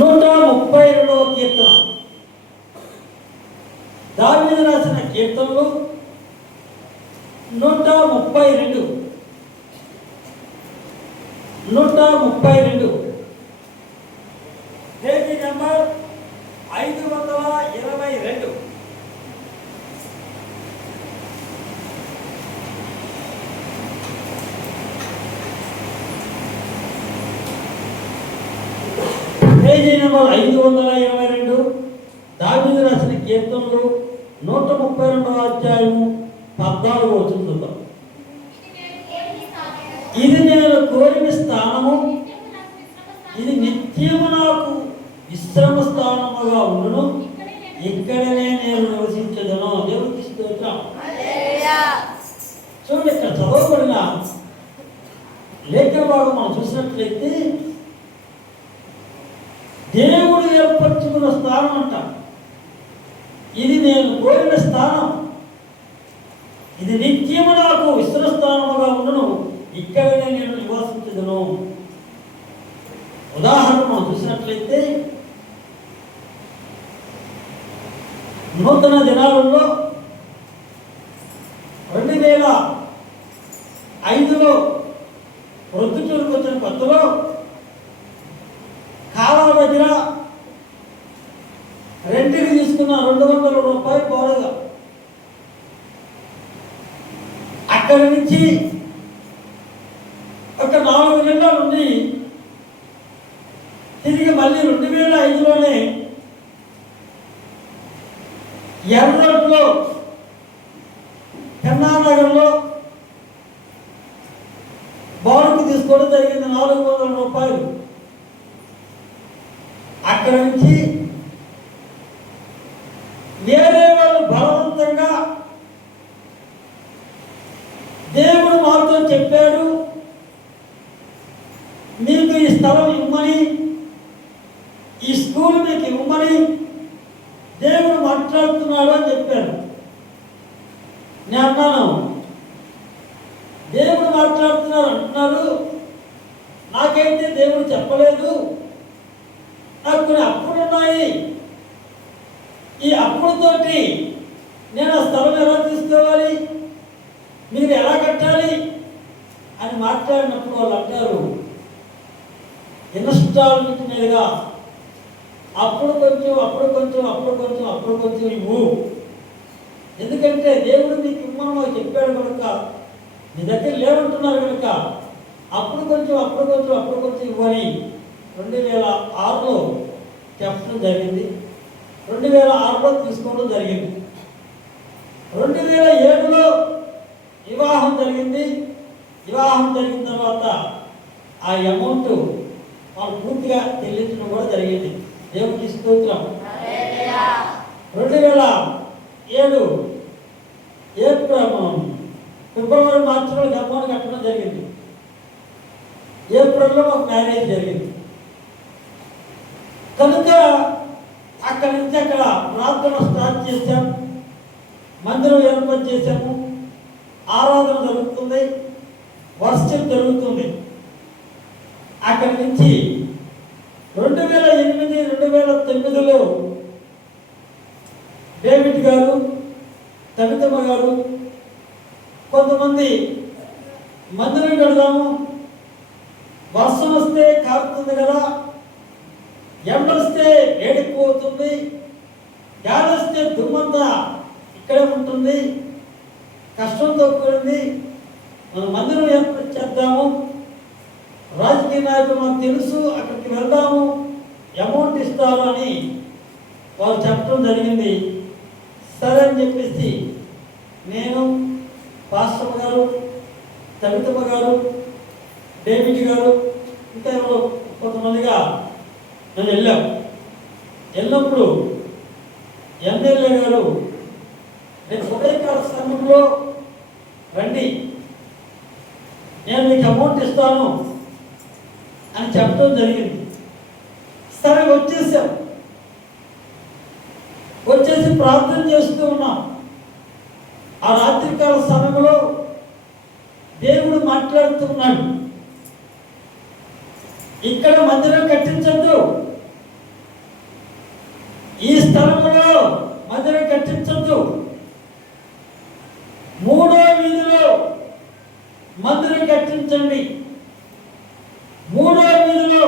132వ కీర్తన. దావీదు రాసిన కీర్తనలు 132. Page number 522. Page number 522. దావీదు రాసిన కీర్తనలు 132వ అధ్యాయము 14వ వచనం చూద్దాం. ఇది నేను కోరిన స్థానము, ఇది నిత్యము నాకు విశ్రమ స్థానముగా ఉండును, ఇక్కడనే నేను నివసించదను. దేవునికి స్తోత్రం. చూడండి, ఇక్కడ చదవబడిన లేఖన భాగం మనం చూసినట్లయితే దేవుడు ఏర్పరచుకున్న స్థానం అంట. ఇది నేను కోరిన స్థానం, ఇది నిత్యము నాకు విశ్రమ స్థానముగా ఉండును, ఇక్కడనే నేను నివాసించదును. ఉదాహరణ మనం చూసినట్లయితే నూతన దినాలలో 2005లో ప్రొద్దుటూరుకు వచ్చిన కొత్తలో కాలువ దగ్గర రెంట్కి తీసుకున్న 200 రూపాయలు బారుగా. అక్కడి నుంచి ఒక 4 నెలల నుండి తిరిగి మళ్ళీ 2005లోనే ఎర్రట్లో కన్నానగర్లో బారుకు తీసుకోవడం జరిగింది 400 రూపాయలు. అక్కడి నుంచి వేరే వాళ్ళు బలవంతంగా దేవుడు మాతో చెప్పాడు, మీకు ఈ స్థలం ఇవ్వమని, ఈ స్కూల్ మీకు ఇవ్వమని దేవుడు మాట్లాడుతున్నాడు అని చెప్పాడు. నేను అన్నాను, దేవుడు మాట్లాడుతున్నారు అంటున్నారు, నాకైతే దేవుడు చెప్పలేదు, నాకు కొన్ని అప్పులు ఉన్నాయి, ఈ అప్పులతోటి నేను ఆ స్థలం ఎలా తీసుకోవాలి, మీరు ఎలా కట్టాలి అని మాట్లాడినప్పుడు వాళ్ళు అంటారు, ఇన్స్టాల్మెంట్ మీదుగా అప్పుడు కొంచెం ఇవ్వు, ఎందుకంటే దేవుడు నీకు ఇమ్మని చెప్పాడు కనుక, నీ దగ్గర లేవంటున్నారు కనుక అప్పుడు కొంచెం ఇవ్వని 2006లో చెప్పడం జరిగింది. 2006లో తీసుకోవడం జరిగింది. 2007లో వివాహం జరిగింది. వివాహం జరిగిన తర్వాత ఆ అమౌంట్ వాళ్ళు పూర్తిగా చెల్లించడం కూడా జరిగింది. దేవునికి స్తోత్రం. 2007 ఫిబ్రవరి మార్చిలో అమౌంట్ కట్టడం జరిగింది. ఏప్రిల్లో మాకు మ్యారేజ్ జరిగింది కనుక అక్కడి నుంచి అక్కడ ప్రార్థన స్టార్ట్ చేశాం, మందిరం ఏర్పాటు చేశాము, ఆరాధన జరుగుతుంది, వర్షం జరుగుతుంది. అక్కడి నుంచి 2008-2009లో డేవిడ్ గారు, కవితమ్మ గారు కొంతమంది మందిరం కడదాము, వర్షం వస్తే కారుతుంది కదా, ఎండ వస్తే వేడిపోతుంది, గాలి వస్తే దుమ్మంతా ఇక్కడే ఉంటుంది, కష్టంతో కూడింది, మన మందిరం ఏర్పాటు చేద్దాము, రాజకీయ నాయకులు మాకు తెలుసు, అక్కడికి వెళ్దాము, అమౌంట్ ఇస్తారు అని వాళ్ళు చెప్పడం జరిగింది. సరే అని చెప్పేసి నేను, పాస్టర్ గారు, కవితమ్మ గారు, డేవిడ్ గారు ఇంకా కొంతమందిగా నేను వెళ్ళినప్పుడు ఎమ్మెల్యే గారు రేపు ఉదయకాల సమయంలో రండి, నేను మీకు అమౌంట్ ఇస్తాను అని చెప్పడం జరిగింది. సరే వచ్చేసి ప్రార్థన చేస్తూ ఉన్నాం. ఆ రాత్రికాల సమయంలో దేవుడు మాట్లాడుతున్నాడు. ఇక్కడ మందిరం కట్టించద్దు, స్థలంలో మందిరం కట్టించద్దు, 3వ వీధిలో మందిరం కట్టించండి, 3వ వీధిలో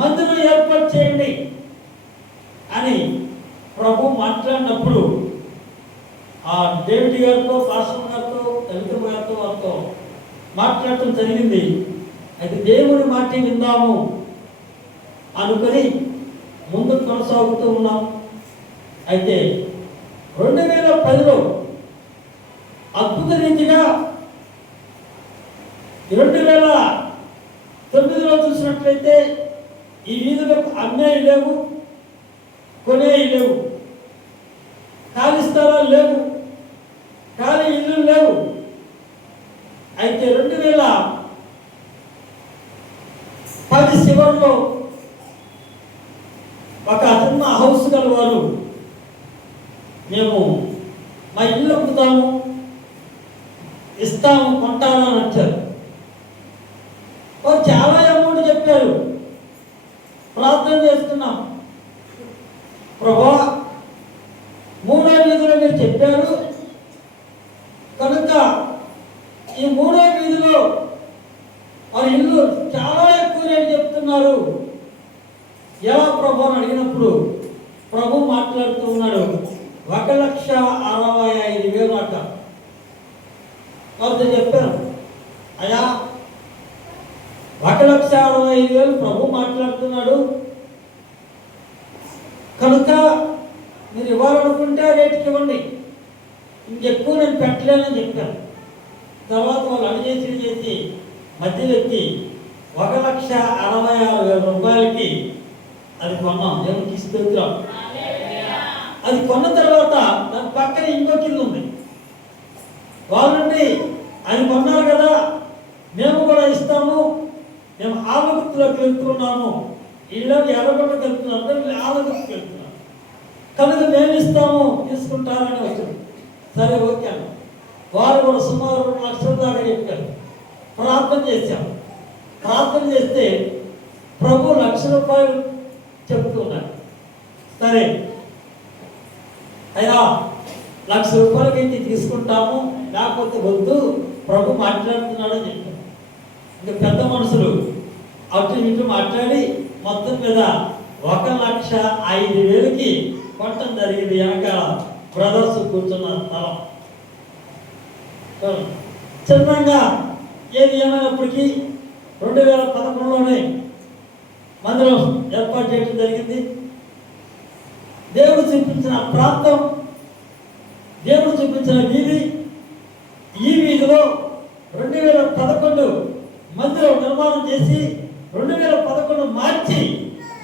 మందిరం ఏర్పాటు చేయండి అని ప్రభు మాట్లాడినప్పుడు ఆ డేవిడ్ గారితో, పాస్టర్ గారితో, దళిత గారితో వారితో మాట్లాడటం జరిగింది. అయితే దేవుని మాట విందాము అనుకొని ముందుకు కొనసాగుతూ ఉన్నాం. అయితే 2010లో అద్భుత రీతిగా 2009లో చూసినట్లయితే ఈ వీధులకు అమ్మేవి లేవు, కొనేవి లేవు, ఖాళీ స్థలాలు లేవు, ఖాళీ ఇల్లు లేవు. అయితే 2010 చివరిలో ఒక చిన్న హౌస్ గలవారు మేము మా ఇల్లు అమ్ముతాము, ఇస్తాము, కొంటారా అని వచ్చారు. వారు చాలా అమౌంట్ చెప్పారు. ప్రార్థన చేస్తున్నాం, ప్రభా 3వ వీధిలో మీరు చెప్పారు కనుక ఈ 3వ వీధిలో వారి ఇల్లు చాలా ఎక్కువ రేటు చెప్తున్నారు, ఎలా ప్రభు అని అడిగినప్పుడు ప్రభు మాట్లాడుతూ ఉన్నాడు, 1,65,000 అట. వారితో చెప్పాను, అయ్యా 1,65,000 ప్రభు మాట్లాడుతున్నాడు కనుక మీరు ఇవ్వాలనుకుంటే ఆ రేటుకి ఇవ్వండి, ఇంకెక్కువ నేను పెట్టలేనని చెప్పాను. తర్వాత వాళ్ళు అడిగేసి మధ్యలో ఎత్తి 1,66,000 రూపాయలకి అది కొన్నాం. దేవునికి స్తోత్రం. అది కొన్న తర్వాత దాని పక్కన ఇంకొక ఇల్లు ఉంది. వాళ్ళండి అది కొన్నారు కదా, మేము కూడా ఇస్తాము, మేము ఆలగుత్తులోకి వెళ్తున్నాము, ఇళ్ళని ఎర్రగొండకి వెళ్తున్నాం, ఆలగుత్తుకి వెళ్తున్నాం కనుక మేము ఇస్తాము, తీసుకుంటారని వచ్చింది. సరే ఓకే అన్న. వారు కూడా సుమారు 2 లక్షల దాకా చెప్పారు. ప్రార్థన చేశాం. ప్రార్థన చేస్తే ప్రభు 1,00,000 రూపాయలు చెప్తున్నారు. సరే అయినా 1,00,000 రూపాయలకి తీసుకుంటాము, లేకపోతే వద్దు, ప్రభు మాట్లాడుతున్నాడని చెప్పారు. ఇంకా పెద్ద మనుషులు అటు ఇటు మాట్లాడి మొత్తం మీద 1,05,000కి కొట్టడం జరిగింది. వెనకాల బ్రదర్స్ కూర్చున్న స్థలం చిన్నంగా ఏది ఏమైనప్పటికీ 2011లోనే మందిరం ఏర్పాటు చేయడం జరిగింది. దేవుడు చూపించిన ప్రాంతం, దేవుడు చూపించిన వీధి, ఈ వీధిలో 2011 మందిరం నిర్మాణం చేసి 2011 మార్చి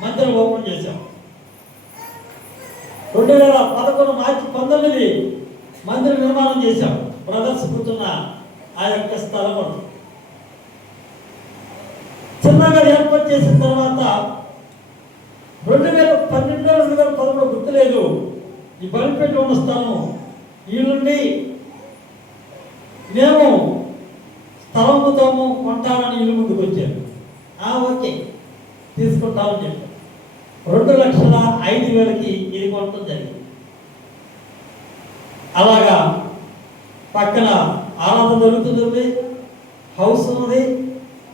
మందిరం ఓపెన్ చేశాం. 2011 మార్చి 19 మందిరం నిర్మాణం చేశాం. బ్రదర్స్ కూర్చున్న ఆ యొక్క స్థలం చిన్నగా ఏర్పాటు చేసిన తర్వాత 2012 2013 గుర్తులేదు, ఈ బలిపేట ఉన్న స్థలం ఈ నుండి మేము స్థలం అమ్ముతాము, కొంటామని ఇల్లు ముందుకు వచ్చారు. ఓకే తీసుకుంటామని చెప్పారు. 2,05,000కి ఇది కొనడం జరిగింది. అలాగా పక్కన ఆరాధన జరుగుతుంది, హౌస్ ఉంది,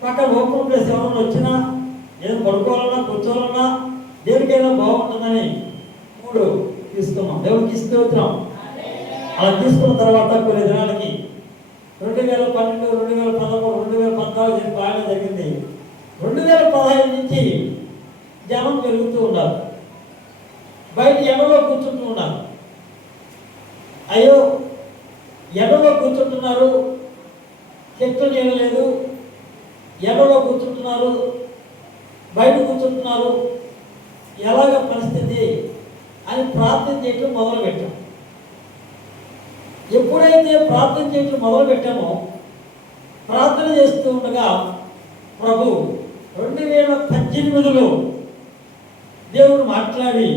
పక్కన ఓపెన్ ప్లేస్ ఎవరైనా వచ్చినా ఏదైనా పడుకోవాలన్నా కూర్చోవాలన్నా దేనికైనా బాగుంటుందని 3 తీసుకున్నాం. దేవుడికి స్తోత్రం. అలా తీసుకున్న తర్వాత కొన్ని దినాలకి 2012, 2013, 2014 బాగా జరిగింది. 2015 నుంచి జనం పెరుగుతూ ఉన్నారు, బయట ఎండలో కూర్చుంటూ ఉన్నారు. అయ్యో ఎండలో కూర్చుంటున్నారు, చెట్లు నీళ్ళు లేదు, ఎండలో కూర్చుంటున్నారు, బయట కూర్చుంటున్నారు, ఎలాగ పరిస్థితి అని ప్రార్థన చేయటం మొదలుపెట్టాం. ఎప్పుడైతే ప్రార్థన చేయటం మొదలుపెట్టామో ప్రార్థన చేస్తూ ఉండగా ప్రభు 2018లో దేవుడు మాట్లాడి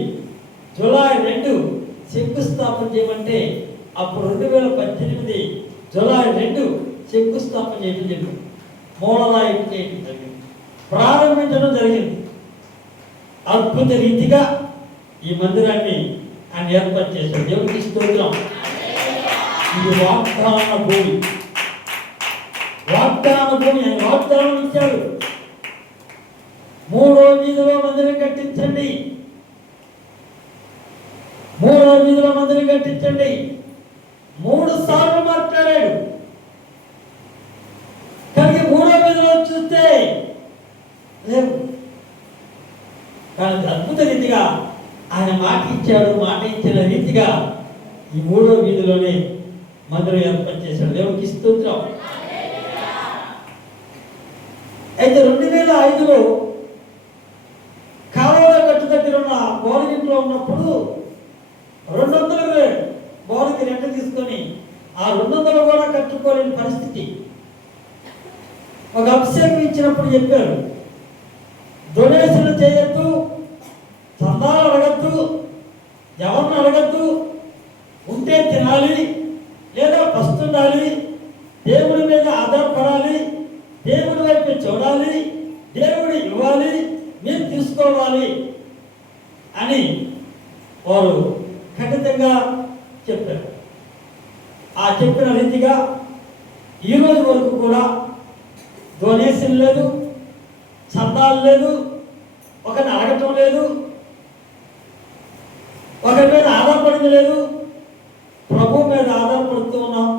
జూలై 2 శంకుస్థాపన చేయమంటే అప్పుడు 2018 జూలై 2 శంకుస్థాపన చేయడం జరిగింది. మూలరాయి చేయడం జరిగింది, ప్రారంభించడం జరిగింది. అద్భుత రీతిగా ఈ మందిరాన్ని ఆయన ఏర్పాటు చేశాడు. దేవునికి స్తోత్రం. ఇది వాగ్దాన భూమి. వాగ్దాన భూమి. ఆయన వాగ్దానం ఇచ్చాడు. 3వ వీధిలో మందిరం కట్టించండి, 3వ వీధిలో మందిరం కట్టించండి 3 సార్లు మాట్లాడాడు. కానీ 3వ వీధిలో చూస్తే లేవు. కానీ అద్భుత రీతిగా ఆయన మాట ఇచ్చాడు. మాట ఇచ్చిన రీతిగా ఈ 3వ వీధిలోనే మందిరం ఏర్పాటు చేశాడు. దేవునికి స్తోత్రం. అయితే 2005లో కాలువ గట్టు దగ్గర ఉన్న బోర్గింట్లో ఉన్నప్పుడు 200 బోర్కి రెంట్ తీసుకొని ఆ 200 కూడా కట్టుకోలేని పరిస్థితి. ఒక అభిషేకం ఇచ్చినప్పుడు చెప్పారు, డొనేషన్లు చేయొద్దు, చందాలు అడగద్దు, ఎవరిని అడగద్దు, ఉంటే తినాలి లేదా పస్తుండాలి, దేవుడి మీద ఆధారపడాలి, దేవుడి వైపు చూడాలి, దేవుడు ఇవ్వాలి, మీరు తీసుకోవాలి అని వారు ఖచ్చితంగా చెప్పారు. ఆ చెప్పిన రీతిగా ఈరోజు వరకు కూడా డొనేషన్ లేదు, చందాలు లేదు, ఒకరిని అడగటం లేదు, ఒకరి మీద ఆధారపడింది లేదు. ప్రభు మీద ఆధారపడుతూ ఉన్నాం,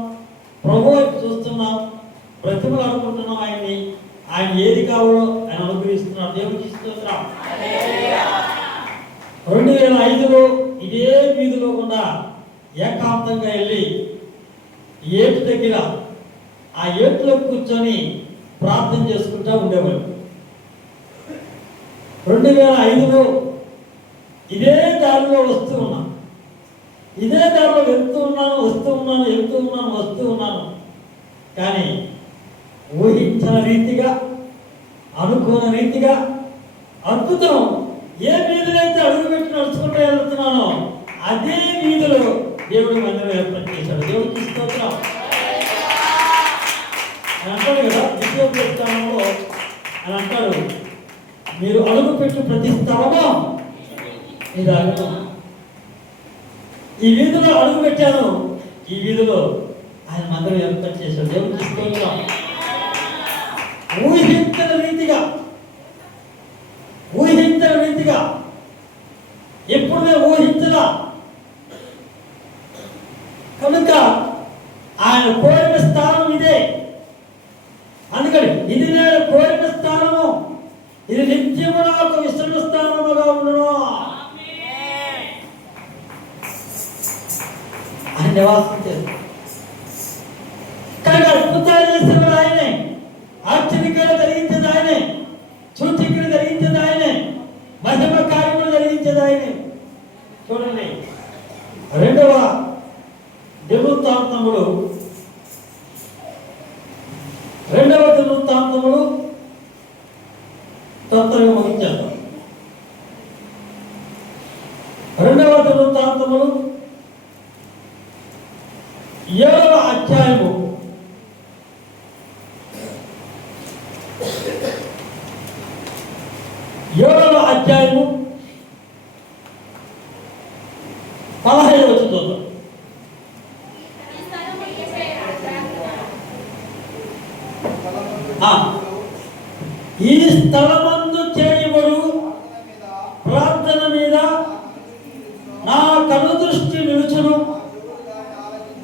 ప్రభు వైపు చూస్తున్నాం, ప్రతిమలు అనుకుంటున్నాం ఆయన్ని. ఆయన ఏది కావాలో ఆయన అనుగ్రహిస్తున్నాడు. దేవునికి స్తోత్రం. 2005లో ఇదే వీధిలో కూడా ఏకాంతంగా వెళ్ళి ఏటు దగ్గర ఆ ఏటులో కూర్చొని ప్రార్థన చేసుకుంటూ ఉండేవాడు. 2005లో ఇదే దారిలో వస్తూ ఉన్నాను, ఇదే దారిలో వెళ్తూ ఉన్నాను, వస్తూ ఉన్నాను. కానీ ఊహించిన రీతిగా, అనుకోని రీతిగా అద్భుతం. ఏ వీధిలో అయితే అడుగుపెట్టి నడుచుకుంటూ వెళ్తున్నానో అదే వీధిలో దేవుడు మందిరం ఏర్పాటు చేశాడు. దేవుడికి స్తోత్రం. అని అంటాడు కదా ద్వితీయోపదేశకాండంలో, అని అంటాడు, మీరు అడుగుపెట్టు ప్రతి స్థలమో ఇది అడుగు. ఈ వీధిలో అడుగు పెట్టాను, ఈ వీధిలో ఆయన మందిరం ఏర్పాటు చేశాడు. దేవుడికి స్తోత్రం. ఊహించిన రీతిగా ఎప్పుడు నేను ఊహించలా. కనుక ఆయన కోరిన స్థానం ఇదే. అందుకని ఇది నేను కోరిన స్థానము, ఇది నిత్యము నాకు విశ్రమ స్థానముగా ఉండును. ఆయన నివాసం చేస్తాడు. కానీ అద్భుతాలు చేసేవాడు ఆయనే, ఆశ్చర్యకాలు జరిగించేది ఆయనే, సూచికలు జరిగించేది ఆయనే, మహిమ కార్యములు జరిగించేది ఆయనే. చూడండి, 2వ దినవృత్తాంతములు 2వ తొందరగా ముగించేద్దాం. 2వ దినవృత్తాంతములు 7వ అధ్యాయము 7వ అధ్యాయము 15వ వచనం. ఈ స్థలమందు చేయబడు ప్రార్థన మీద నా కనుదృష్టి నిలుచును,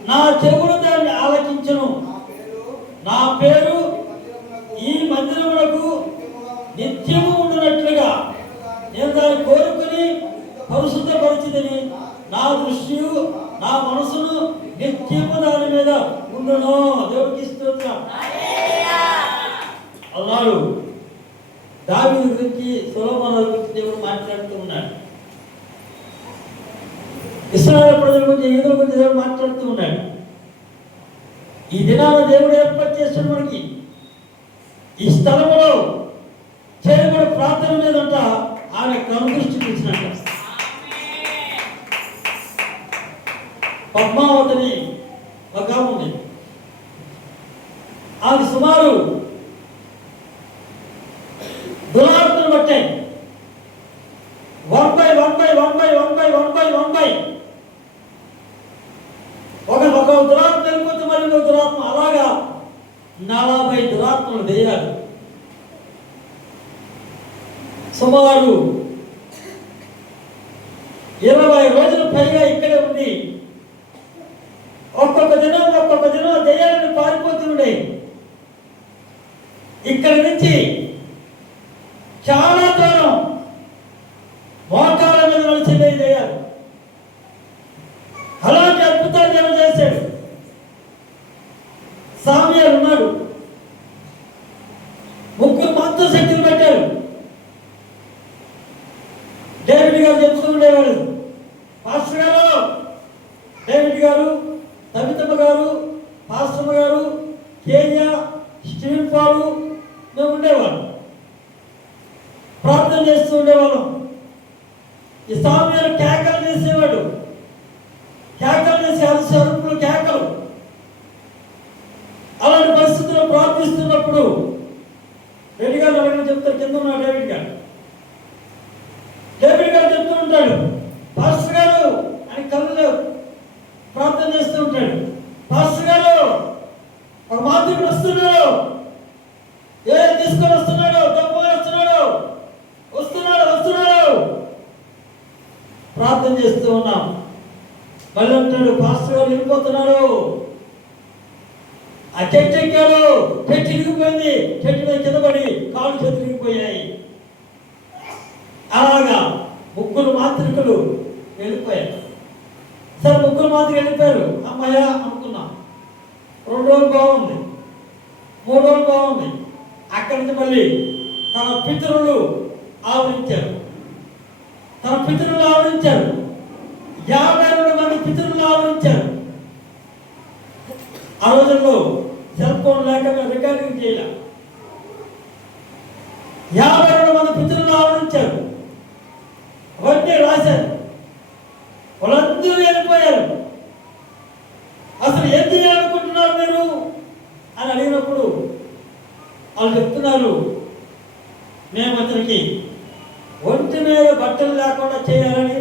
నా చెవులు దాన్ని ఆలకించును. నా పేరు ఈ మందిరములకు నిత్యము ఉండునట్లుగా నేను దాన్ని కోరుకుని పరిశుద్ధపరిచిదని నా దృష్టియు నా మనసును నిత్యము దాని మీద ఉండును. దేవుడికి స్తోత్రం. అన్నాడు. దావీదు గురించి, సొలొమోను గురించి దేవుడు మాట్లాడుతూ ఉన్నాడు. ఇశ్రాయేలు ప్రజల గురించి, యూదుల గురించి దేవుడు మాట్లాడుతూ ఉన్నాడు. ఈ దినాన దేవుడు ఏర్పాటు చేస్తున్న మనకి ఈ స్థలంలో చేయబడి ప్రార్థన మీదంట ఆయన కనుదృష్టి చూసినట్ట. పద్మావతిని ఒక ఉంది, అది సుమారు దురాత్మను బట్టే 1/1/1/1 1 by 1 ఒక దురాత్మ వెళ్ళిపోతే మరి ఇంకో దురాత్మ, అలాగా 40 దురాత్మలు దెయ్యాలు సుమారు 20 రోజుల పైగా ఇక్కడే ఉండి ఒక్కొక్క దినం దెయ్యాలను పారిపోతుండే. ఇక్కడి నుంచి చాలా దూరం మోకాళ్ళ మీద నడిచిందే దెయ్యాలు. అలాంటి అద్భుతాలు దేవుడు చేశాడు. సామ్యాలు ఉన్నాడు, 3 మంత్ర శక్తులు పెట్టారు. డేవిడ్ గారు చెప్తూ ఉండేవాడు, పాస్టర్ గారు, డేవిడ్ గారు, కవితమ్మ గారు, పాస్టమ్మ గారు, కేనియా, స్టీవెన్ పాలు, మేము ఉండేవాళ్ళం, ప్రార్థన చేస్తూ ఉండేవాళ్ళం. ఈ సామ్యాలు కేకలు చేసేవాడు, కేకలు చేసి అరుపులు కేకలు. అలాంటి పరిస్థితుల్లో ప్రార్థిస్తున్నప్పుడు డేవిడ్ గారు అడగడం చెప్తారు, కింద ఉన్న డేవిడ్ గారు చెప్తూ ఉంటాడు, పాస్టర్ గారు అని కళ్ళు ప్రార్థన చేస్తూ ఉంటాడు, పాస్టర్ గారు ఒక మాతృడు వస్తున్నాడు, తీసుకొని వస్తున్నాడు, వస్తున్నాడు ప్రార్థన చేస్తూ ఉన్నాం. మళ్ళీ అంటాడు, పాస్టర్ గారు వెళ్ళిపోతున్నాడు, ఆ చెట్టు ఎక్కాడు, చెట్టు ఇరిగిపోయింది, చెట్టు మీద కింద పడి కాళ్ళు చేతులు ఇరిగిపోయాయి. అలాగా 3 మాంత్రికులు వెళ్ళిపోయారు. సరే 3 మాంత్రికులు వెళ్ళిపోయారు, అమ్మాయ అనుకున్నాం. 2 రోజులు బాగుంది, 3 రోజులు బాగుంది. అక్కడి నుంచి మళ్ళీ తన పితరులు ఆవరించారు. 52 మంది పితరులు ఆవరించారు. ఆ రోజుల్లో సెల్ ఫోన్ లేక రికార్డింగ్ చేయాలి. 52 మంది పితరులు ఆవరించారు, అవన్నీ రాశారు. వాళ్ళందరూ వెళ్ళిపోయారు. అసలు ఏం చేయాలనుకుంటున్నారు మీరు అని అడిగినప్పుడు వాళ్ళు చెప్తున్నారు, మేము అతనికి ఒంటి మీద బట్టలు లేకుండా చేయాలని,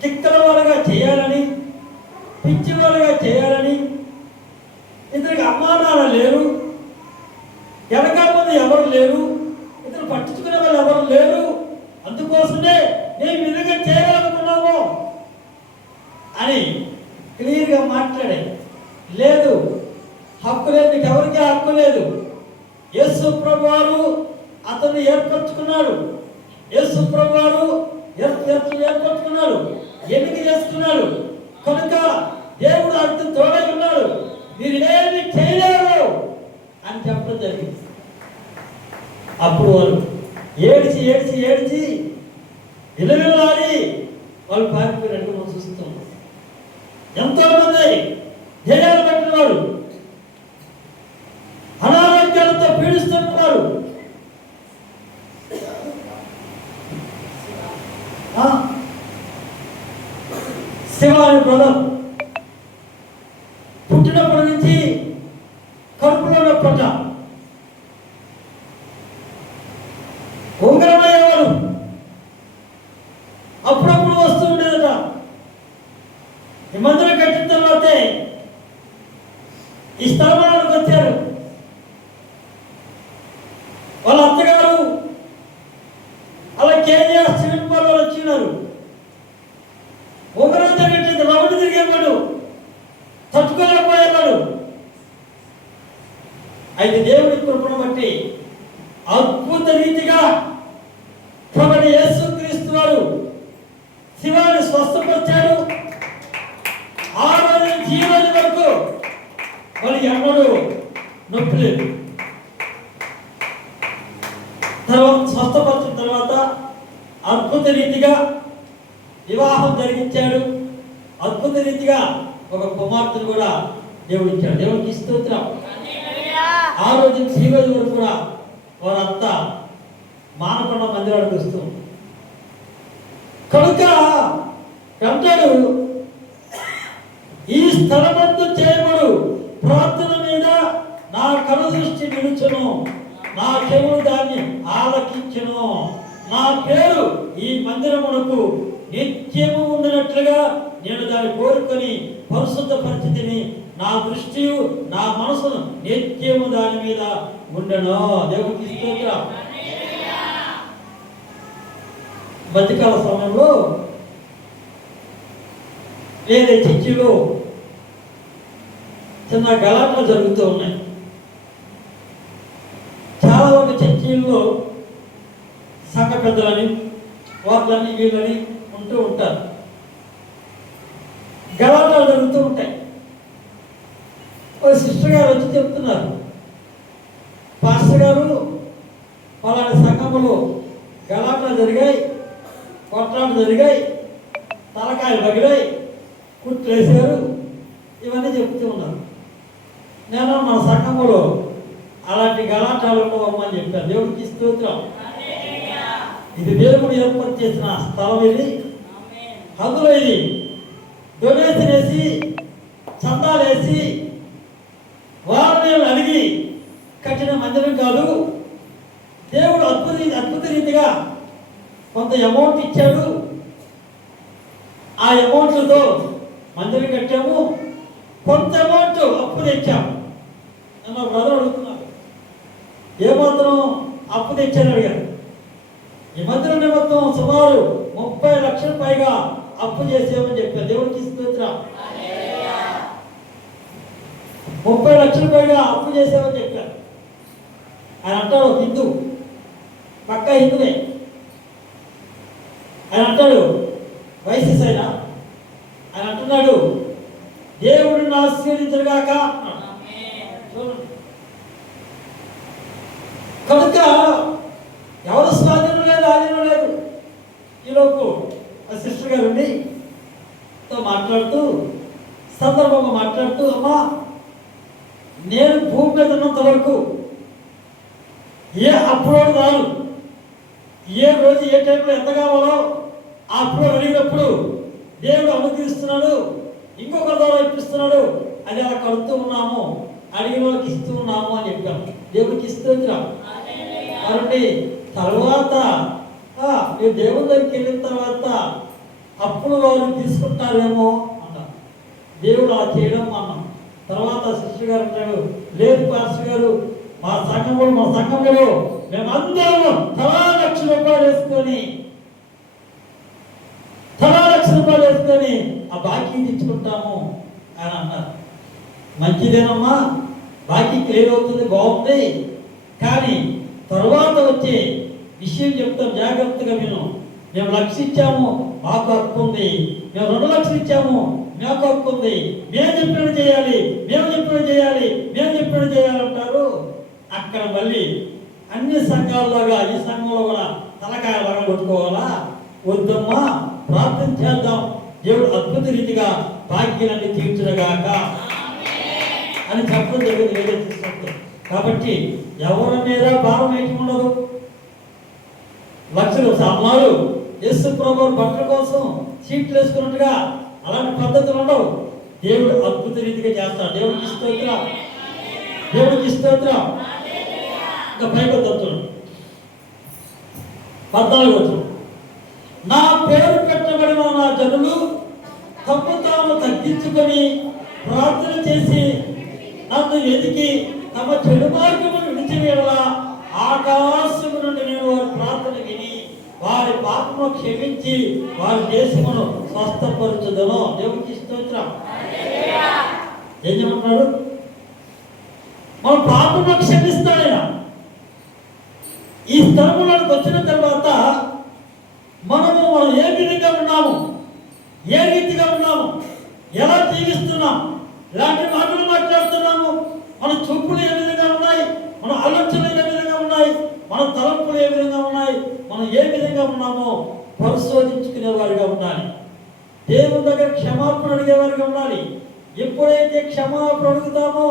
చిక్కల వాళ్ళగా చేయాలని, పిచ్చి వాళ్ళగా చేయాలని, ఇతనికి అమ్మానాన్న లేరు, వెనకాల ముందు ఎవరు లేరు, ఇతను పట్టించుకునే వాళ్ళు ఎవరు లేరు, అందుకోసమే మేము విధంగా చేయాలనుకున్నాము అని క్లియర్గా మాట్లాడే. లేదు, హక్కు లేదు, నీకు ఎవరికీ హక్కు లేదు. యేసు ప్రభువారు అతన్ని ఏర్పరచుకున్నాడు, యేసు ప్రభువారు ఏర్పరచుకున్నాడు, ఎన్నిక చేసుకున్నాడు కనుక దేవుడు అతను తోడై ఉన్నాడు, మీరు ఏమి చేయలేరు అని చెప్పడం జరిగింది. అప్పుడు వాళ్ళు ఏడ్చి విలువలాడి వాళ్ళు పారిపోయినట్టు మనం చూస్తాం. ఎంతో మంది ధ్యేయాలు పెట్టిన వారు, అనారోగ్యాలతో పీడిస్తున్నారు. శివాని బ్రదర్ పుట్టినప్పటి నుంచి కడుపులో నొప్పట, ఉంగరమయ్యేవాడు, అప్పుడప్పుడు వస్తూ ఉండేదట. ఈ మందిరం కట్టిన తర్వాతే ఈ స్థలంలోకి వచ్చారు. వాళ్ళ అత్తగారు అలా కేజీ స్టీవెన్ పాల్ వాళ్ళు వచ్చినారు. ఉంగరం తిరిగేట్లేదు, రౌండ్ తిరిగేవాడు, తట్టుకోలేకపోయేవాడు. అయితే దేవుడి కృపను బట్టి అద్భుత రీతిగా ప్రభువైన యేసుక్రీస్తు వారు శివాని స్వస్థపరిచాడు. ఆ రోజు నుంచి ఈ రోజు వరకు వాళ్ళు ఎన్నడూ నొప్పి లేదు. తర్వాత స్వస్థపరిచిన తర్వాత అద్భుత రీతిగా వివాహం జరిగించాడు. అద్భుత రీతిగా ఒక కుమార్తెను కూడా దేవుడు ఇచ్చాడు. దేవుడికి స్తోత్రం. ఆ రోజు నుంచి ఈ రోజు వరకు కూడా వారంతా మానకొండ మందిరానికి వస్తూ కనుక అంటాడు, ఈ స్థలమందు చేయబడు ప్రార్థన మీద నా కను దృష్టి నిలుచును, నా చెవులు దాన్ని ఆలకించును, నా పేరు ఈ మందిరమునకు నిత్యము ఉండినట్లుగా నేను దాన్ని కోరుకొని పరిశుద్ధ పరిస్థితిని నా దృష్టి నా మనసును నిత్యము దాని మీద ఉండను. దేవునికి స్తోత్రం. మధ్యకాల సమయంలో వేరే చర్చిలో చిన్న గలాటలు జరుగుతూ ఉన్నాయి. చాలా వరకు చర్చిల్లో సంఘ పెద్దలని వాళ్ళని వీళ్ళని ఉంటూ ఉంటారు. గలాటాలు జరుగుతూ ఉంటాయి. ఒక సిస్టర్ గారు వచ్చి చెప్తున్నారు, పాస్టర్ గారు పలానా సంఘములో గలాటాలు జరిగాయి, కొట్లాటలు జరిగాయి, తలకాయలు పగిలాయి, కుట్లు వేసారు, ఇవన్నీ చెప్తూ ఉన్నారు. నేను మన సంఘములో అలాంటి గలాటాలు ఉండవమ్మని చెప్పాను. దేవుడికి స్తోత్రం. ఇది దేవుడు ఏర్పాటు చేసిన స్థలం. ఇది అందులో ఇది డొనేషన్ వేసి చందాలు వేసి వారిని అడిగి కట్టిన మందిరం కాదు. దేవుడు అద్భుత రీతిగా కొంత అమౌంట్ ఇచ్చాడు. ఆ అమౌంట్లతో మందిరం కట్టాము. కొంత అమౌంట్ అప్పు తెచ్చాము. మా బ్రదర్ అడుగుతున్నారు, ఏమాత్రం అప్పు తెచ్చాను అడిగారు. ఈ మందిరం నిమిత్తం సుమారు 30 లక్షల పైగా అప్పు చేసామని చెప్పారు. దేవుడికి స్తోత్రం. 30 లక్షల పైగా అప్పు చేసామని చెప్పారు. ఆయన అంటాడు హిందూ, పక్కా హిందువే. ఆయన అంటాడు వైసీస్ అయినా ఆయన అంటున్నాడు దేవుడిని ఆశీర్వదించగాక. కనుక ఎవరు స్వాధీనం లేదు, ఆధీనం లేదు. ఈలోపు ఆ సిస్టర్ గారు ఉండి మాట్లాడుతూ సందర్భంగా మాట్లాడుతూ, అమ్మా నేను భూమి మీద ఉన్నంత వరకు ఏ అప్లోడ్ రాదు. ఏ రోజు ఏ టైంలో ఎంత కావాలో ఆ అప్లోడ్ అడిగినప్పుడు దేవుడు అనుగ్రహిస్తున్నాడు, ఇంకొక ద్వారా ఇప్పిస్తున్నాడు. అది అలా కడుతూ ఉన్నాము, అడిగిన వాళ్ళకి ఇస్తూ ఉన్నాము అని చెప్పాము. దేవుడికి ఇస్తూ వచ్చినాం. కాబట్టి తర్వాత మీరు దేవుని దగ్గరికి వెళ్ళిన తర్వాత అప్పుడు వారు తీసుకుంటారేమో అన్నాం. దేవుడు అలా చేయడం అన్నాం. తర్వాత సిస్టర్ గారు అంటాడు, లేదు పాస్టర్ గారు, మా సంఘంలో మేమందరం తలా ₹1,00,000 వేసుకొని ఆ బాకీ తెచ్చుకుంటాము అని అన్నారు. మంచిదేనమ్మా, బాకీ క్లియర్ అవుతుంది, బాగుంది. కానీ తర్వాత వచ్చే విషయం చెప్తాం, జాగ్రత్తగా విను. మేము 1,00,000 ఇచ్చాము, మాకు హక్కు ఉంది. మేము 2 లక్షలు ఇచ్చాము, మాకు హక్కు ఉంది. మేము చెప్పినట్టు చేయాలి, మేము చెప్పినట్టు చేయాలంటారు. అక్కడ మళ్ళీ అన్ని సంఘాల్లోగా ఈ సంఘంలో కూడా తలకాయ వగ కొట్టుకోవాలా? వద్దమ్మా, ప్రార్థన చేద్దాం, దేవుడు అద్భుత రీతిగా భాగ్యాన్ని తీర్చుగాక అని చెప్పడం జరిగింది వేరే తీసుకుంటే. కాబట్టి ఎవరి మీద భారం ఏంటి ఉండదు. లక్షలు సామాలు యేసు ప్రభువు బట్టల కోసం సీట్లు వేసుకున్నట్టుగా అలాంటి పద్ధతులు ఉండవు. దేవుడు అద్భుత రీతిగా చేస్తాడు. దేవుడికి స్తోత్రం. ఇంకా పైకి వద్దు 14 నా పేరు పెట్టబడిన నా జనులు తప్పు తాము తగ్గించుకొని ప్రార్థన చేసి నన్ను వెతికి తమ చెడు మార్గమును విడిచివేయలా ఆకాశము నుండి నేను వారి ప్రార్థన విని వారి పాపమును క్షమించి వారి దేశమును స్వస్థపరచుదను. దేవునికి స్తోత్రం. ఏం చెప్పంటున్నాడు? మన పాపమును క్షమిస్తాడైనా. ఈ స్థలములకు వచ్చిన తర్వాత మనం ఏ విధంగా ఉన్నాము, ఏ రీతిగా ఉన్నాము, ఎలా జీవిస్తున్నాం, ఇలాంటి మాటలు మాట్లాడుతున్నాము, మన చూపులు ఏ విధంగా ఉన్నాయి, మన ఆలోచనలు ఏ విధంగా ఉన్నాయి, మన తలంపులు ఏ విధంగా ఉన్నాయి, మనం ఏ విధంగా ఉన్నామో పరిశోధించుకునే వారిగా ఉండాలి. దేవుని దగ్గర క్షమాపణ అడిగేవారిగా ఉండాలి. ఎప్పుడైతే క్షమాపణ అడుగుతామో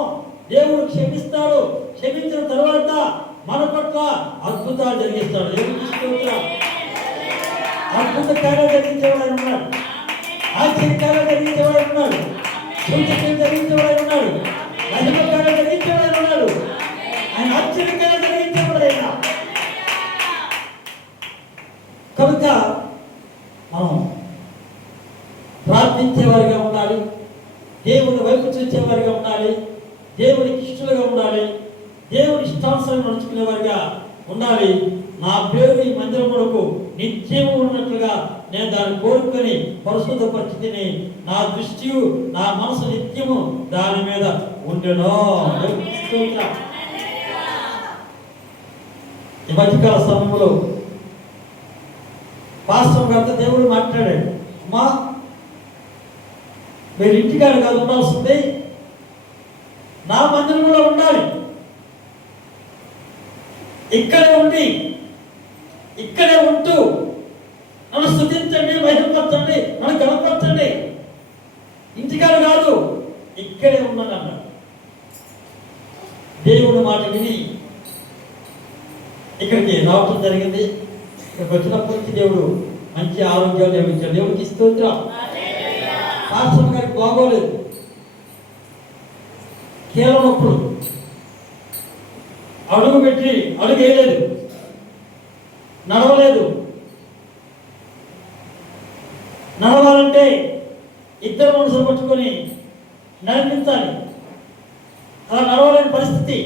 దేవుడు క్షమిస్తాడు. క్షమించిన తర్వాత మన పట్ల అద్భుతాలు జరిగిస్తాడు. అద్భుత కార్యాలు జరిగించేవాడు ఉన్నాడు, ఆశ్చర్యకార్యాలు జరిగించేవాడు ఉన్నాడు, సూచనలు జరిగించేవాడు ఉన్నాడు, మహిమ కార్యాలు జరిగించేవాడు ఉన్నాడు. ఆయన ఆశ్చర్యకార్యాలు జరిగించేవాడు అయినా. కనుక మనం ప్రార్థించేవారిగా ఉండాలి, దేవుని వైపు చూసేవారిగా ఉండాలి, దేవునికి ఇష్టలుగా ఉండాలి, దేవుని ఇష్టానుసారం నడుచుకునేవారిగా ఉండాలి. నా పేరు ఈ మందిరములకు నిత్యము ఉన్నట్లుగా నేను దాన్ని కోరుకొని పరిశుద్ధ పరిస్థితిని నా దృష్టి నా మనసు నిత్యము దాని మీద ఉండెను. ఈ మధ్యకాల సమయంలో పాస్టర్ గారితో దేవుడు మాట్లాడాడు, అమ్మా మీరు ఇంటికాడ కాదు ఉండాల్సింది, నా మందిరంలో ఉండాలి, ఇక్కడే ఉండి ఇక్కడే ఉంటూ నన్ను స్తుతించండి, మహిమపరచండి, నన్ను గణపరచండి, ఇంటికాడ కాదు ఇక్కడే ఉన్నాను అన్నాడు. దేవుడి మాట విని ఇక్కడికి రావటం జరిగింది. ఇక్కడికి వచ్చినప్పటికీ దేవుడు మంచి ఆరోగ్యాలు లభించాడు. దేవుడికి స్తోత్రం. పాస్టర్ గారికి బాగోలేదు, కీళ్ళ నొప్పులు, అడుగు పెట్టి అడుగు వేయలేదు, నడవలేదు. నడవాలంటే ఇద్దరు మనుషులు పట్టుకొని నడిపించాలి, అలా నడవలేని పరిస్థితి,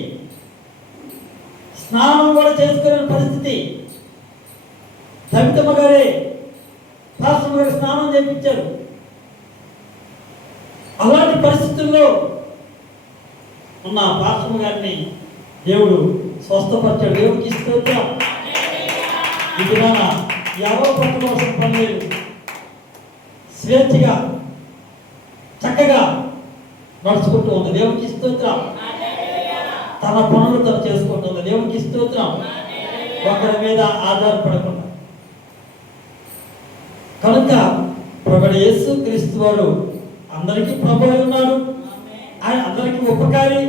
స్నానం కూడా చేసుకోలేని పరిస్థితి. సవితమ్మ గారే పాస్టర్ గారు స్నానం చేయించారు. అలాంటి పరిస్థితుల్లో ఉన్న పాస్టర్ గారిని దేవుడు స్వస్థపరిచాడు. దేవుడికి స్తోత్రం. ఇది ఎవరు పట్టుకోవాల్సిన పని లేదు, స్వేచ్ఛగా చక్కగా నడుచుకుంటూ ఉంది. దేవుడికి స్తోత్రం. తన పనులు తను చేసుకుంటుంది. దేవుడికి స్తోత్రం. ఒకరి మీద ఆధారపడకుండా. కనుక ప్రభువైన యేసు క్రీస్తు వారు అందరికీ ప్రభువై ఉన్నాడు. ఆయన అందరికీ ఉపకారి,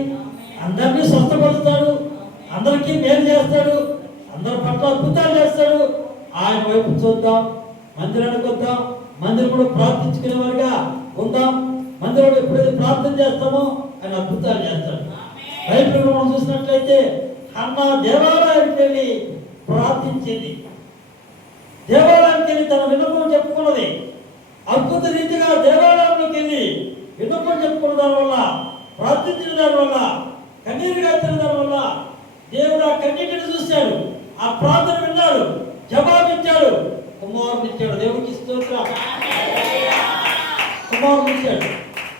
అందరినీ స్వస్థపరుస్తాడు, అందరికీ మేలు చేస్తాడు, అందరి పట్ల అద్భుతాలు చేస్తాడు. ఆయన వైపు చూద్దాం, మందిరానికి వద్దాం, మందిరంలో ప్రార్థించుకునేవారుగా ఉందాం. మందిరంలో ఎప్పుడైతే ప్రార్థన చేస్తామో ఆయన అద్భుతాలు చేస్తాడు. బైబిల్లో మనం చూసినట్లయితే అన్న దేవాలయానికి వెళ్ళి ప్రార్థించింది, దేవాలయానికి వెళ్ళి తన విన్నపం చెప్పుకున్నది. అద్భుత రీతిగా దేవాలయంలోకి వెళ్ళి విన్నపం చెప్పుకున్న దాని వల్ల, ప్రార్థించిన దాని వల్ల, కన్నీరు గార్చిన దాని వల్ల దేవుడు ఆ కన్నీటిని చూశాడు, ఆ ప్రార్థన విన్నాడు, జవాబిచ్చాడు, కుమారుని ఇచ్చాడు. దేవుడికి స్తోత్రం. కుమారుని ఇచ్చాడు.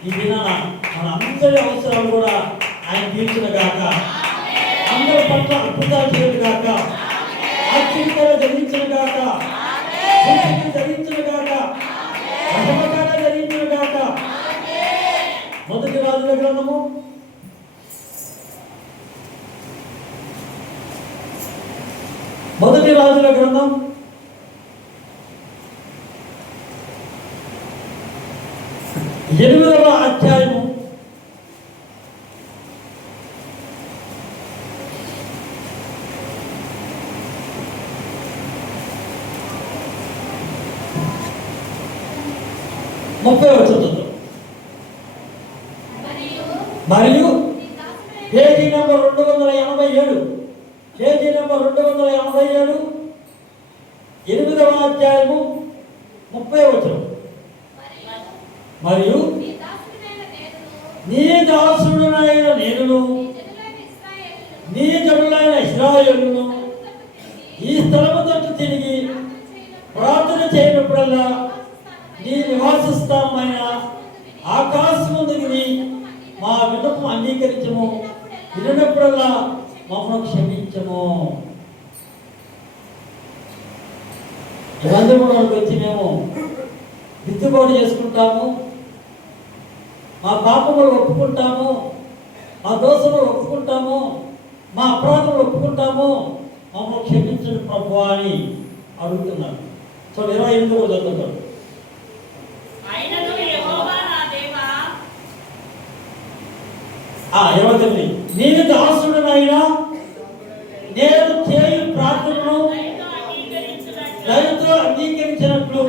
ఈ దినాన మన అందరి అవసరాలు కూడా ఆయన తీర్చిన గాక, అందరి పట్ల అద్భుతాలు చేయడు గాక, ఆశ్చర్యంగా జరిగించిన గాక, జరిగించిన గాక, మహిమగా జరిగించిన గాక. మొదటి రాజుల గ్రంథము 8వ అధ్యాయము 30వ వచనం. మరియు పేజీ నెంబర్ 287, పేజీ నెంబర్ 287, 8వ అధ్యాయము 30వ వచనం. మరియు నీ దాసుడనైన నేనును నీ జనులైన ఇశ్రాయేలును ఈ స్థలము తట్టు తిరిగి ప్రార్థన చేయనప్పుడల్లా నీ నివాస స్థానమైన ఆకాశమందు విని మా విన్నపం అంగీకరించము, వినప్పుడల్లా మమ్మల్ని క్షమించము. మందిరంలోకి వచ్చి మేము దిద్దుబాటు చేసుకుంటాము, మా పాపములు ఒప్పుకుంటాము, మా దోషములు ఒప్పుకుంటాము, మా అపరాధములు ఒప్పుకుంటాము, మమ్మల్ని క్షమించండి ప్రభువా అని అడుగుతున్నాడు. సో 28వ చదువుతాడు. నేను దాసుడనైనా నేను చేయు ప్రార్థనను దయతో అంగీకరించినట్లు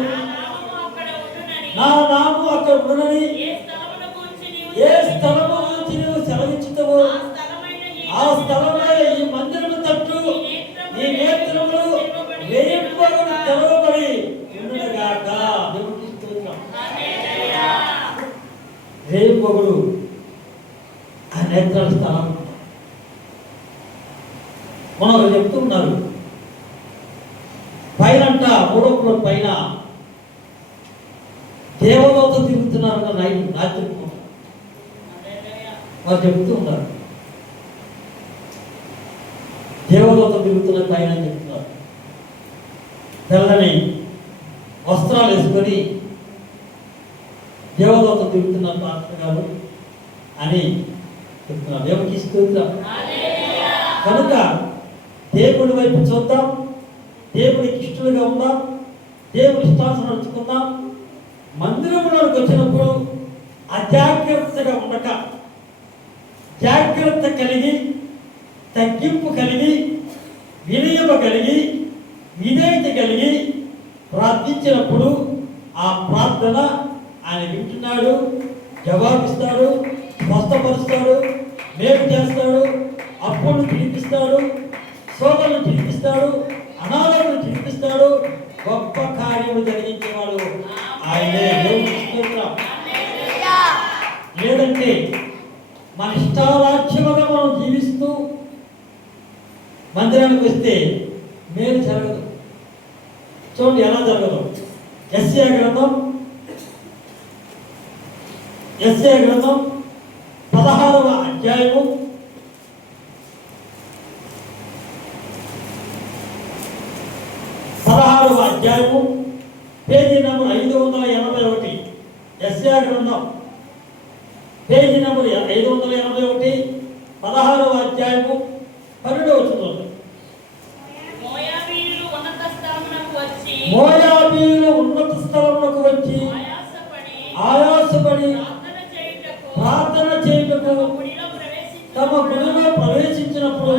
నా నామము అక్కడ ఉండనని ఏ స్థలము గురించి నీవు సెలవిచ్చుతావో ఆ స్థలమైన ఈ మందిరము తట్టు నీ నేత్రములు వేయింపబడి తెరవబడి ఉండునుగాక. దేవునికి స్తోత్రం. ఇంకొకడు ఆ నేత్రాల స్థలం. మనం చెప్తూ ఉన్నారు పైనంట మూడో ఫ్లోర్ పైన దేవదూత తిరుగుతున్నారు రాత్రి పూట వారు చెప్తూ ఉన్నారు. దేవదూత తిరుగుతున్న పైన చెప్తున్నారు. తెల్లని వస్త్రాలు వేసుకొని దేవదూత తిరుగుతున్న పాత్ర గారు అని చెప్తున్నారు. దేవునికి స్తోత్రం. కనుక దేవుడి వైపు చూద్దాం, దేవుడికి ఇష్టలుగా ఉందాం, దేవుడి ఇష్టాన్ని నడుచుకుందాం. మందిరంలోకి వచ్చినప్పుడు అజాగ్రత్తగా ఉండక జాగ్రత్త కలిగి తగ్గింపు కలిగి వినయము కలిగి విధేయత కలిగి ప్రార్థించినప్పుడు ఆ ప్రార్థన ఆయన వింటున్నాడు, జవాబిస్తాడు, స్వస్థపరుస్తాడు, మేలు చేస్తాడు, అప్పులను పిలిపిస్తాడు, సోదరులను పిలిపిస్తాడు, అనాథలను పిలిపిస్తాడు. గొప్ప కార్యము జరిగించేవాడు ఆయనే. లేదంటే మన ఇష్టారాజ్యముగా మనం జీవిస్తూ మందిరానికి వస్తే మేలు జరగదు. చూడండి ఎలా జరగదు. యెషయా గ్రంథం 16వ అధ్యాయము 16వ అధ్యాయము పేజీ నెంబర్ 581. యెషయా గ్రంథం పేజీ నెంబర్ 581, 16వ అధ్యాయము 12వ వచనం. మోయాబీయులు ఉన్నత స్థలమునకు వచ్చి ఆయాసపడి ప్రార్థన చేయుటకు తమ గుడిలో ప్రవేశించినప్పుడు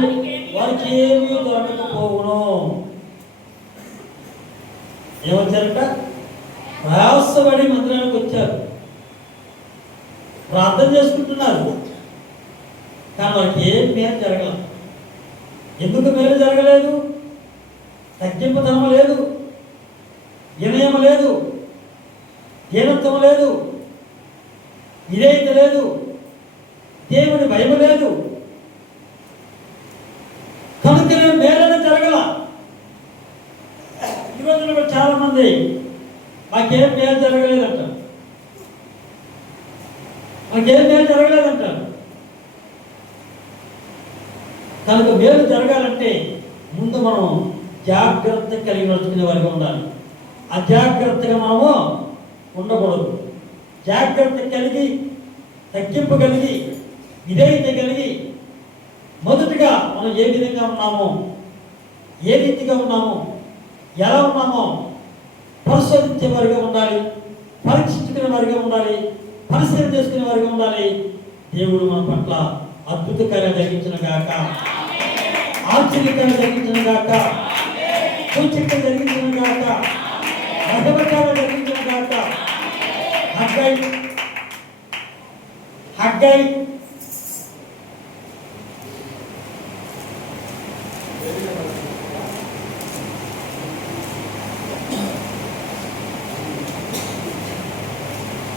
వారికి ఏమీ దొరకకపోవును. ఏమొచ్చారట? ప్రయాసపడి మందిరానికి వచ్చారు, ప్రార్థన చేసుకుంటున్నారు, కానీ వారికి ఏం మేలు జరగలేదు. ఎందుకు మేలు జరగలేదు? తగ్గింపుతనం లేదు, వినయం లేదు, దీనత్వం లేదు, విధేయత లేదు, దేవుని భయం లేదు. కనుకనే మేలని జరగల. ఈ రోజున కూడా చాలా మంది మాకేం మేలు జరగలేదంటారు, మాకేం మేలు జరగలేదంటారు. కనుక మేలు జరగాలంటే ముందు మనం జాగ్రత్త కలిగి నడుచుకునే వారిగా ఉండాలి. అజాగ్రత్తగా మనము ఉండకూడదు. జాగ్రత్త కలిగి తగ్గింపు కలిగి విధేయత కలిగి మొదటిగా మనం ఏ విధంగా ఉన్నామో, ఏ రీతిగా ఉన్నామో, ఎలా ఉన్నామో పరిశోధించే వారిగా ఉండాలి, పరీక్షించుకునే వారిగా ఉండాలి, పరిశీలన చేసుకునే వారిగా ఉండాలి. దేవుడు మన పట్ల అద్భుత కార్యాలు జరిగించిన గాక, ఆశ్చర్యకార్యాలు జరిగించిన గాక, సూచనలు జరిగించిన గాక, మహిమకార్యాలు జరిగించిన గాక. Haggai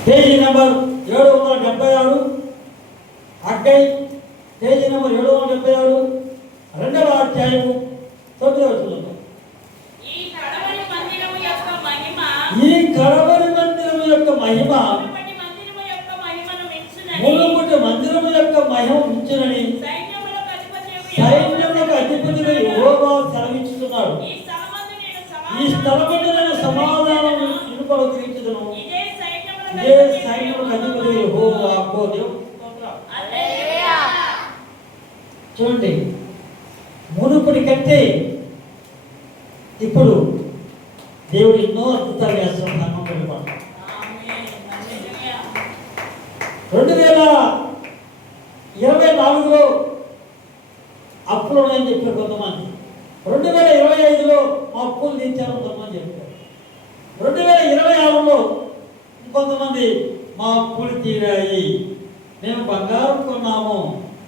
page number 776. Haggai page number 776, 2వ అధ్యాయము 9వ వచనం. ఈ కడవరి మందిరము యొక్క మహిమ మునుపటి మందిరము యొక్క మహిమ మించునని సైన్యములకు అధిపతిగా యెహోవా సెలవిస్తున్నాడు. ఈ స్థలమందు నేను సమాధానం అనుగ్రహించుదును. ఇదే సైన్యములకు అధిపతిగా యెహోవా. చూడండి, మునుపటి కంటే ఇప్పుడు దేవుడు ఎన్నో అద్భుతాలు చేస్తున్నాడు. 2024లో అప్పులు ఉన్నాయని చెప్పారు కొంతమంది. 2025లో మా అప్పులు తీర్చారు కొంతమంది చెప్పారు. 2026లో ఇంకొంతమంది మా అప్పులు తీరాయి, మేము బంగారం కొన్నాము,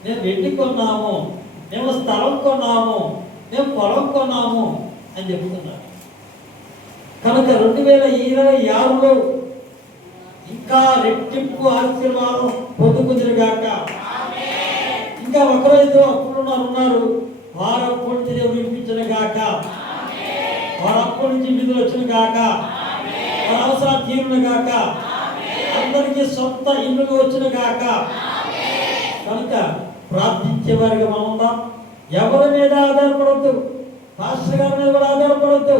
మేము వెండి కొన్నాము, మేము స్థలం కొన్నాము, మేము పొలం కొన్నాము అని చెబుతున్నారు. కనుక 2026లో ఇంకా రెట్టింపు ఆశీర్వాదం పొందుకుందిగాక. ఇంకా ఒకరైతే అప్పుడు ఉన్నారు వారు అప్పటి నుంచి దేవుడు వినిపించిన గాక. వారు అప్పటి నుంచి విడుదల వచ్చిన గాక. వారి అవసరాలు తీరున గాక. అందరికీ సొంత ఇల్లులు వచ్చిన గాక. కనుక ప్రార్థించే వారిగా మనం ఉందాం. ఎవరి మీద ఆధారపడద్దు, పాస్టర్ గారి మీద కూడా ఆధారపడద్దు.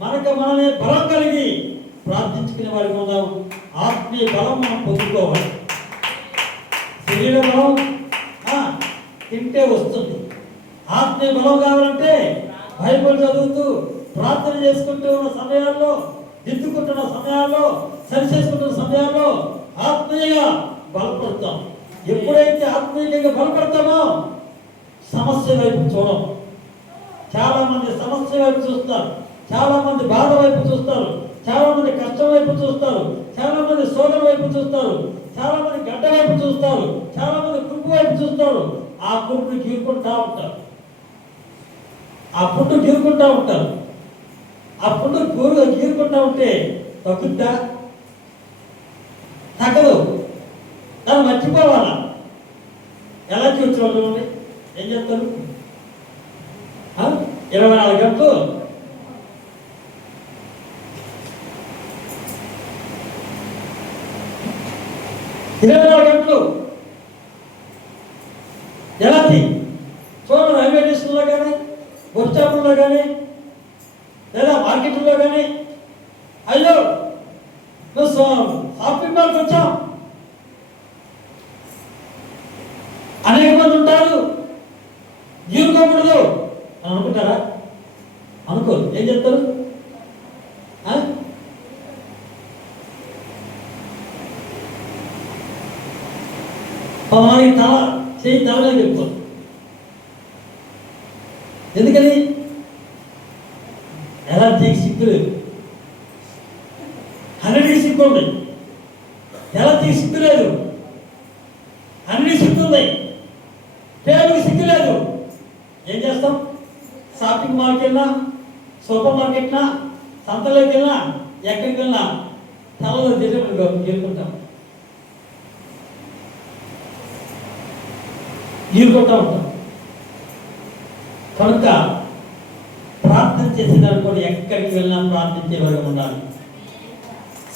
మనమే బలం కలిగి ప్రార్థించుకునే వారికి ఉందాం. ఆత్మీయ బలం మనం పొందుకోవాలి. శరీర బలం తింటే వస్తుంది. ఆత్మీయ బలం కావాలంటే బైబిల్ చదువుతూ ప్రార్థన చేసుకుంటూ ఉన్న సమయాల్లో, దిద్దుకుంటున్న సమయాల్లో, సరి చేసుకుంటున్న సమయాల్లో ఆత్మీయంగా బలపడతాం. ఎప్పుడైతే ఆత్మీయంగా బలపడతామో సమస్య వైపు చూడం. చాలా మంది సమస్య వైపు చూస్తారు, చాలా మంది బాధ వైపు చూస్తారు, చాలా మంది కష్టం వైపు చూస్తారు, చాలా మంది శోధన వైపు చూస్తారు, చాలా మంది గడ్డ వైపు చూస్తారు, చాలా మంది కురుపు వైపు చూస్తారు. ఆ కురుపుని గీరుకుంటా ఉంటారు. ఆ పుట్టు గీరుకుంటా ఉంటారు. ఆ పుట్టు గీరుకుంటా ఉంటే తగ్గుద్దా? తగ్గదు. దాన్ని మర్చిపోవాలా? ఎలా చూసిన వాళ్ళు ఏం చేస్తారు? 24 గంటలు 24 గంటలు ఎలా చూడండి. రైల్వే స్టేషన్లో కానీ, బస్ స్టాప్లో కానీ, లేదా మార్కెట్లో కానీ, అయ్యో నువ్వు షాపింగ్ మాల్కి వచ్చాం అనేక మంది ఉంటారు. గీరుకోకూడదు అని అనుకుంటారా? అనుకోరు. ఏం చెప్తారు? పలాని తల చేయి తలగా చెప్పుకోరు. ఎందుకని? ఎలా సిగ్గు లేదు. అన్నిటికీ సిగ్గు ఉంది. ఎలా సిగ్గు లేదు. అన్ని సిగ్గు ఉన్నాయి. పేరుకి సిగ్గు లేదు. ఏం చేస్తాం? షాపింగ్ మాల్కి వెళ్ళినా, సూపర్ మార్కెట్నా, సంతలోకి వెళ్ళినా, ఎక్కడికి వెళ్ళినా తలలో గెలుకుంటాం, గీరుకుంటా ఉంటాం. కనుక ప్రార్థన చేసేదాన్ని కూడా ఎక్కడికి వెళ్ళినా ప్రార్థించే వరకు ఉండాలి.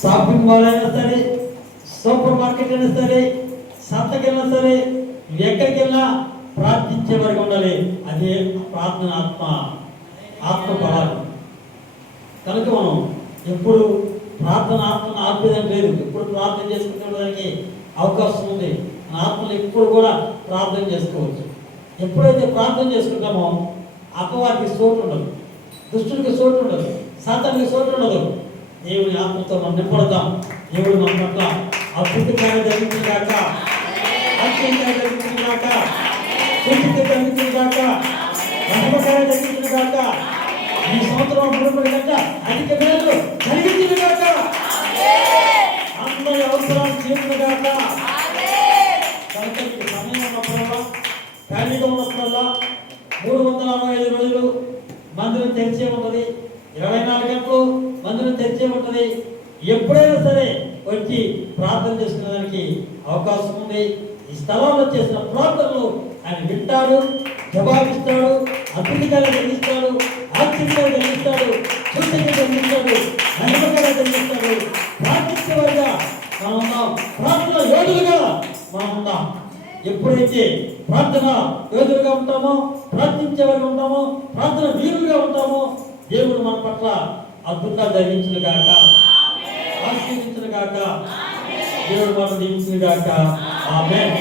షాపింగ్ మాల్ అయినా సరే, సూపర్ మార్కెట్ అయినా సరే, సంతకి వెళ్ళినా సరే, ఎక్కడికి వెళ్ళినా ప్రార్థించే వరకు ఉండాలి. అదే ప్రార్థన ఆత్మ బలాలు. కనుక మనం ఎప్పుడు ఆత్మను ఆర్పేదని లేదు. ఎప్పుడు ప్రార్థన చేసుకునేదానికి అవకాశం ఉంది. మన ఆత్మలు ఎప్పుడు కూడా ప్రార్థన చేసుకోవచ్చు. ఎప్పుడైతే ప్రార్థన చేసుకుంటామో అపవాదికి చోటు ఉండదు, దుష్టుడికి చోటు ఉండదు, సాతానికి చోటు ఉండదు. దేవుని ఆత్మతో మనం నింపడతాం. దేవుడు మన పట్ల అద్భుతంగా జరిగించుగాక, ఆశ్చర్యంగా జరిగించుగాక, సూచిక జరిగించుగాక, మహిమకార్యం జరిగించుగాక. ఈ సంవత్సరం మునుపటి కంటే అధిక మేలు జరిగించుగాక. అందరి అవసరాలు తీర్చుగాక. సమయం ఉన్నప్పుడల్లా, ఖాళీగా ఉన్నప్పుడల్లా 365 రోజులు మందిరం తెరిచే ఉంటుంది. 24 గంటలు మందిరం తెరిచే ఉంటుంది. ఎప్పుడైనా సరే వచ్చి ప్రార్థన చేసుకునేదానికి అవకాశం ఉంది. ఈ స్థలంలో చేసిన ప్రార్థనలు ఆయన వింటాడు, జవాబిస్తాడు, అద్భుతంగా జరిగిస్తాడు, ఆశ్చర్యంగా జరిగిస్తాడు, సూచనగా జరిగిస్తాడు, మహిమగా జరిగిస్తాడు. ప్రార్థించేవారుగా మనం ఉన్నాం. ప్రార్థన యోధులుగా మనం ఉన్నాం. ఎప్పుడైతే ప్రార్థన యోధులుగా ఉంటామో, ప్రార్థించేవారుగా ఉంటామో, ప్రార్థన వీరులుగా ఉంటామో, దేవుడు మన పట్ల అద్భుతాలు జరిగించును గాక, ఆశీర్వదించును గాక, దేవుడు మనం దీవించును గాక. ఆమేన్.